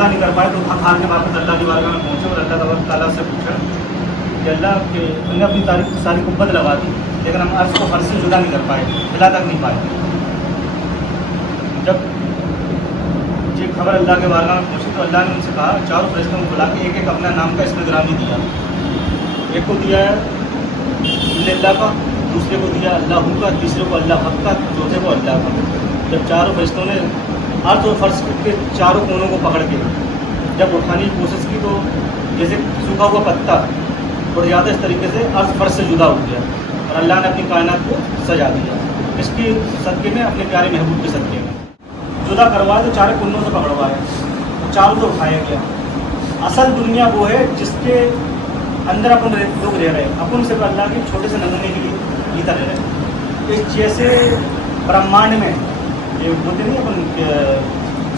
जुदा नहीं कर पाए तो थक हार के वापस अल्लाह की बारगाह में पहुँचे और अल्लाह ताला से पूछा कि अल्लाह के हमने अपनी तारीफ सारी कुब्बत लगा दी लेकिन हम अर्श को फर्श से जुदा नहीं कर पाए, हिला तक नहीं पाए। जब ये खबर अल्लाह के बारगाह में पहुँची तो अल्लाह ने उनसे कहा, चारों फरिश्तों को बुला के एक एक अपना नाम का इसमें ग्रामी दिया। एक को दिया अल्लाह का, दूसरे को दिया अल्लाह का, तीसरे को अल्लाह हक का, चौथे को अल्लाह का। जब चारों फरिश्तों ने अर्श और फर्श के चारों कोनों को पकड़ के जब उठाने की कोशिश की तो जैसे सूखा हुआ पत्ता उड़ जाता, इस तरीके से अर्श फर्श से जुदा हो गया और अल्लाह ने अपनी कायनात को सजा दिया। इसकी सदक़े में, अपने प्यारे महबूब के सदक़े में जुदा करवाया तो चारों कुन्नों से पकड़वाया, चारों से उठाया गया। असल दुनिया वो है जिसके अंदर अपन लोग रह रहे हैं, अपन सिर्फ अल्लाह के छोटे से नमूने के लिए भीतर रह रहे हैं। जैसे ब्रह्मांड में ये बोलते नहीं अपन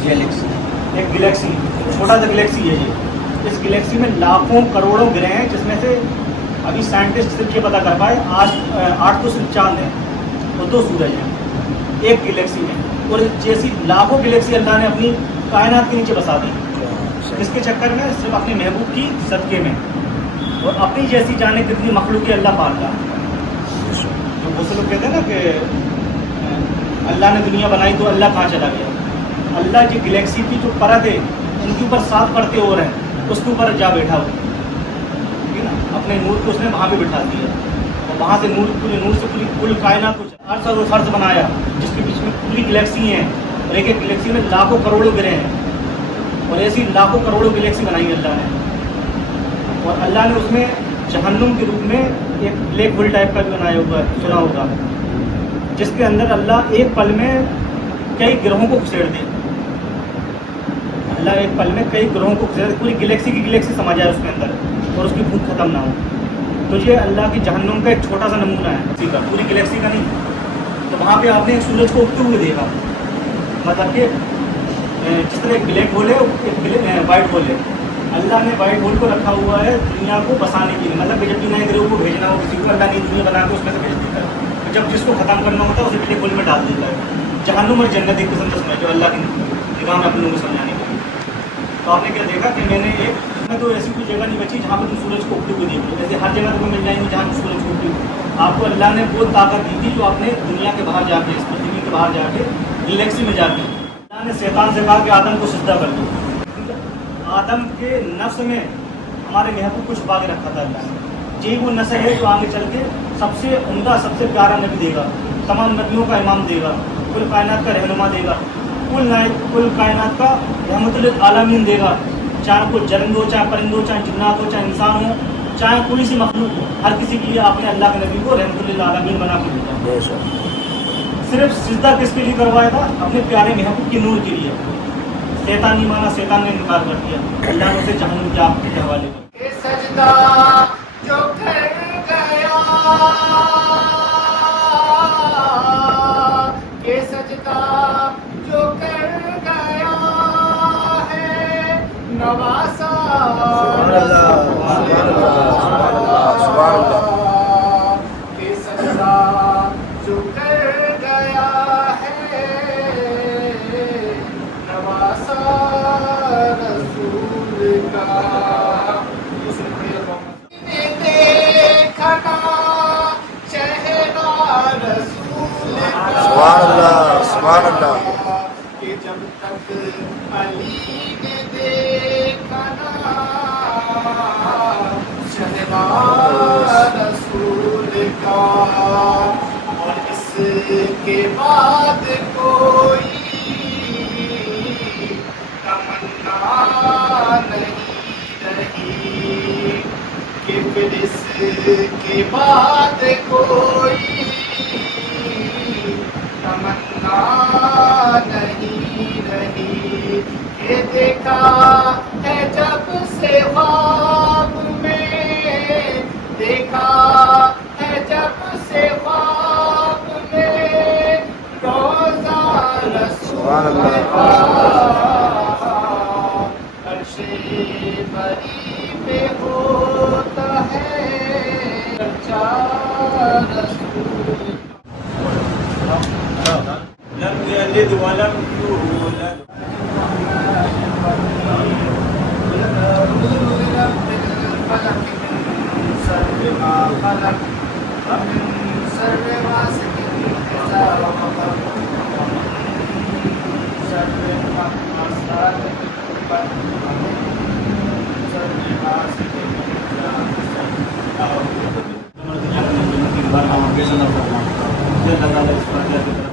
गैलेक्सी, एक गैलेक्सी, छोटा सा गैलेक्सी है ये। इस गैलेक्सी में लाखों करोड़ों ग्रह हैं जिसमें से अभी साइंटिस्ट सिर्फ ये पता कर पाए आज 8 तो सिर्फ चांद हैं और 2 सूरज हैं एक गैलेक्सी में। और जैसी लाखों गैलेक्सी अल्लाह ने अपनी कायनात के नीचे बसा दी, इसके चक्कर में सिर्फ अपने महबूब की सदक़े में। और अपनी जैसी जाने कितनी मखलूक अल्लाह पाल रहा है। तो वो लोग कहते हैं ना कि अल्लाह ने दुनिया बनाई तो अल्लाह कहाँ चला गया। अल्लाह की गैलेक्सी की जो परत है उनके ऊपर 7 परतें और हैं, उसके ऊपर जा बैठा हो, ठीक है ना। अपने नूर को उसने वहाँ पे बिठा दिया और वहाँ से पूरे नूर से पूरी कुल कायनात को अर्श और फर्श बनाया जिसके बीच में पूरी गैलेक्सी हैं और एक एक गैलेक्सी में लाखों करोड़ों ग्रह हैं और ऐसी लाखों करोड़ों गैलेक्सी बनाई अल्लाह ने। और अल्लाह ने उसमें जहन्नुम के रूप में एक ब्लैक होल टाइप का भी बनाया हुआ है, सुना होगा, जिसके अंदर अल्लाह एक पल में कई ग्रहों को घुसेड़ दे। अल्लाह एक पल में कई ग्रहों को घुसेड़ दे, पूरी गैलेक्सी की गैलेक्सी समा जाए उसके अंदर और उसकी भूख खत्म ना हो। तो ये अल्लाह की जहन्नुम का एक छोटा सा नमूना है, ठीक है, पूरी गैलेक्सी का नहीं। तो वहाँ पे आपने एक सूरज को उगते हुए देखा, मतलब कि जिस तरह एक ब्लैक होल है एक वाइट होल है। अल्लाह ने वाइट होल को रखा हुआ है दुनिया को बसाने के लिए, मतलब कि जब भी नए ग्रहों को भेजना हो किसी को, अल्लाह ने दुनिया बना के उसमें से भेज देता है। जब जिसको ख़त्म करना होता है उसे ब्लैक होल में डाल देता है। जहन्नुम और जन्नत एक किस्म का जो अल्लाह की निगाह में अपने लोगों को समझाने के लिए। तो आपने क्या देखा कि मैंने तो ऐसी कोई जगह नहीं बची जहाँ पर तुम सूरज को उगते हुए देखो, जैसे हर जगह तुम्हें मिल जाएंगे जहाँ सूरज को उगते हुए। आपको अल्लाह ने वो ताकत दी थी जो आपने दुनिया के बाहर जाके, इस पृथ्वी के बाहर जाके, गैलेक्सी में जाके, अल्लाह ने शैतान से कहा कि आदम को सिजदा कर दो। आदम के नफ्स में हमारे महबूब को छुपा के रखा था अल्लाह ने। यही वो नस्ल है जो आगे चल के सबसे उम्दा, सबसे प्यारा नबी देगा, तमाम नबियों का इमाम देगा, कुल कायनात का रहनुमा देगा, कुल कायनात का रहमतुल आलमीन देगा। चाहे कोई जरंद हो, चाहे परिंद हो, चाहे जिन्नात हो, चाहे इंसान हो, चाहे कोई सी मखलूक हो, हर किसी के लिए आपने अल्लाह के नबी को रहमतुल आलमीन बना के भेजा। सिर्फ सिजदा किसके लिए करवाया था? अपने प्यारे महबूब के नूर के लिए। शैतान नहीं माना, शैतान ने इनकार कर दिया, अल्लाह ने उसे जहन्नुम के आग के हवाले कर। सजदा जो कर गया, ये सजदा जो कर गया है नवासा ये सजदा जो कर गया है नवासा रसूल का। सुभान अल्लाह। कि जब तक अली ने देखा ना चेहरा रसूल का, और इसके बाद कोई तमन्ना नहीं रही कि फिर इसके बाद कोई तमन्ना नहीं रही। ये देखा है जब से ख्वाब में, देखा है जब से ख्वाब में रोज़ा रसूल का। अर्शे बरी पे होता है चर्चा रसूल। लम यलिद वलम यूलद اللہ تعالیٰ اس پر